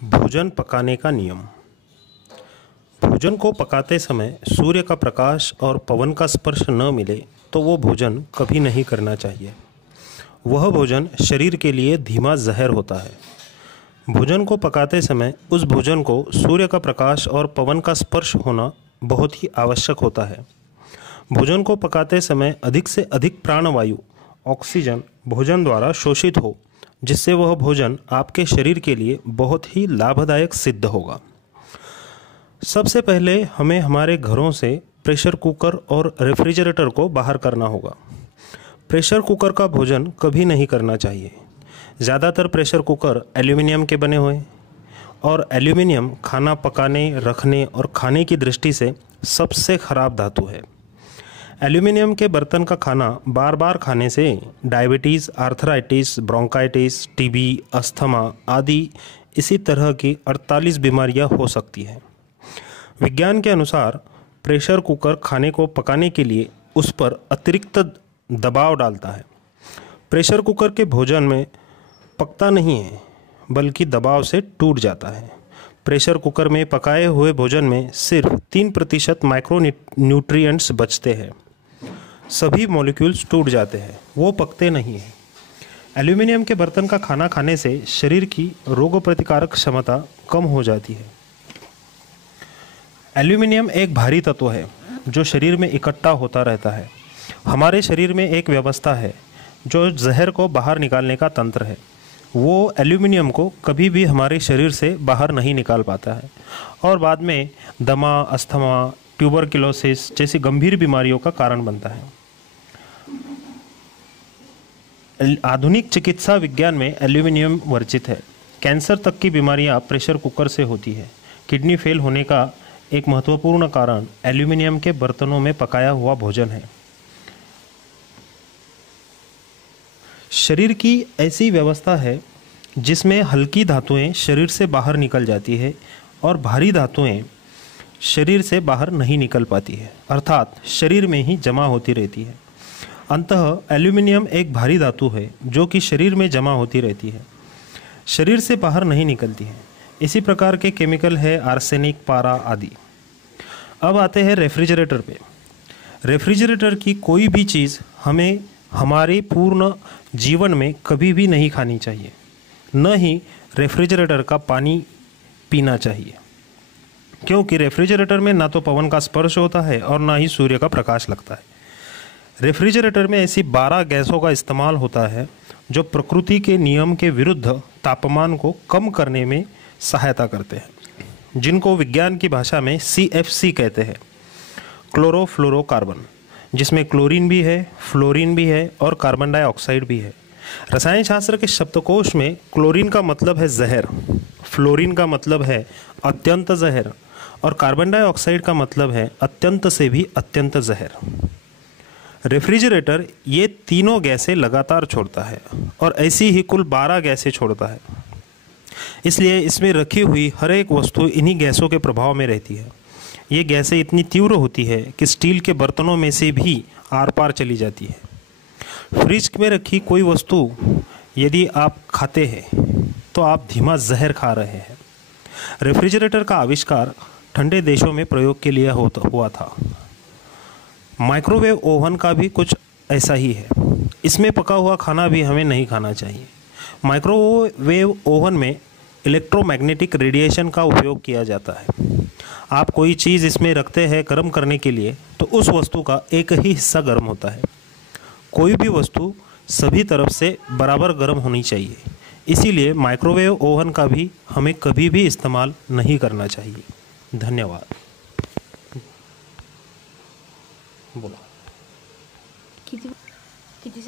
भोजन पकाने का नियम। भोजन को पकाते समय सूर्य का प्रकाश और पवन का स्पर्श न मिले तो वो भोजन कभी नहीं करना चाहिए। वह भोजन शरीर के लिए धीमा जहर होता है। भोजन को पकाते समय उस भोजन को सूर्य का प्रकाश और पवन का स्पर्श होना बहुत ही आवश्यक होता है। भोजन को पकाते समय अधिक से अधिक प्राणवायु ऑक्सीजन भोजन द्वारा शोषित हो, जिससे वह भोजन आपके शरीर के लिए बहुत ही लाभदायक सिद्ध होगा। सबसे पहले हमें हमारे घरों से प्रेशर कुकर और रेफ्रिजरेटर को बाहर करना होगा। प्रेशर कुकर का भोजन कभी नहीं करना चाहिए। ज़्यादातर प्रेशर कुकर एल्यूमिनियम के बने हुए और एल्यूमिनियम खाना पकाने, रखने और खाने की दृष्टि से सबसे खराब धातु है। एल्यूमिनियम के बर्तन का खाना बार बार खाने से diabetes, arthritis, bronchitis, TB, asthma आदि इसी तरह की 48 बीमारियां हो सकती हैं। विज्ञान के अनुसार प्रेशर कुकर खाने को पकाने के लिए उस पर अतिरिक्त दबाव डालता है। प्रेशर कुकर के भोजन में पकता नहीं है, बल्कि दबाव से टूट जाता है। प्रेशर कुकर में पकाए हुए भोजन में सिर्फ 3% माइक्रो न्यूट्रिएंट्स बचते हैं। सभी मॉलिक्यूल्स टूट जाते हैं, वो पकते नहीं हैं। एल्यूमिनियम के बर्तन का खाना खाने से शरीर की रोग प्रतिकारक क्षमता कम हो जाती है। एल्यूमिनियम एक भारी तत्व है जो शरीर में इकट्ठा होता रहता है। हमारे शरीर में एक व्यवस्था है जो जहर को बाहर निकालने का तंत्र है। वो एल्यूमिनियम को कभी भी हमारे शरीर से बाहर नहीं निकाल पाता है और बाद में दमा, अस्थमा, ट्यूबरक्लोसिस जैसी गंभीर बीमारियों का कारण बनता है। आधुनिक चिकित्सा विज्ञान में एल्यूमिनियम वर्जित है। कैंसर तक की बीमारियां प्रेशर कुकर से होती है। किडनी फेल होने का एक महत्वपूर्ण कारण एल्यूमिनियम के बर्तनों में पकाया हुआ भोजन है। शरीर की ऐसी व्यवस्था है जिसमें हल्की धातुएं शरीर से बाहर निकल जाती है और भारी धातुएं शरीर से बाहर नहीं निकल पाती है, अर्थात शरीर में ही जमा होती रहती है। अंततः एल्यूमिनियम एक भारी धातु है जो कि शरीर में जमा होती रहती है, शरीर से बाहर नहीं निकलती है। इसी प्रकार के केमिकल है आर्सेनिक, पारा आदि। अब आते हैं रेफ्रिजरेटर पे। रेफ्रिजरेटर की कोई भी चीज़ हमें हमारे पूर्ण जीवन में कभी भी नहीं खानी चाहिए, न ही रेफ्रिजरेटर का पानी पीना चाहिए, क्योंकि रेफ्रिजरेटर में ना तो पवन का स्पर्श होता है और ना ही सूर्य का प्रकाश लगता है। रेफ्रिजरेटर में ऐसी 12 गैसों का इस्तेमाल होता है जो प्रकृति के नियम के विरुद्ध तापमान को कम करने में सहायता करते हैं, जिनको विज्ञान की भाषा में CFC कहते हैं, क्लोरोफ्लोरोकार्बन, जिसमें क्लोरीन भी है, फ्लोरीन भी है और कार्बन डाइऑक्साइड भी है। रसायन शास्त्र के शब्दकोश में क्लोरीन का मतलब है जहर, फ्लोरीन का मतलब है अत्यंत जहर और कार्बन डाइऑक्साइड का मतलब है अत्यंत से भी अत्यंत जहर। रेफ्रिजरेटर ये तीनों गैसें लगातार छोड़ता है और ऐसी ही कुल 12 गैसें छोड़ता है। इसलिए इसमें रखी हुई हर एक वस्तु इन्हीं गैसों के प्रभाव में रहती है। ये गैसें इतनी तीव्र होती है कि स्टील के बर्तनों में से भी आर पार चली जाती है। फ्रिज में रखी कोई वस्तु यदि आप खाते हैं तो आप धीमा जहर खा रहे हैं। रेफ्रिजरेटर का आविष्कार ठंडे देशों में प्रयोग के लिए हुआ था। माइक्रोवेव ओवन का भी कुछ ऐसा ही है। इसमें पका हुआ खाना भी हमें नहीं खाना चाहिए। माइक्रोवेव ओवन में इलेक्ट्रोमैग्नेटिक रेडिएशन का उपयोग किया जाता है। आप कोई चीज़ इसमें रखते हैं गर्म करने के लिए तो उस वस्तु का एक ही हिस्सा गर्म होता है। कोई भी वस्तु सभी तरफ से बराबर गर्म होनी चाहिए। इसीलिए माइक्रोवेव ओवन का भी हमें कभी भी इस्तेमाल नहीं करना चाहिए। धन्यवाद। किती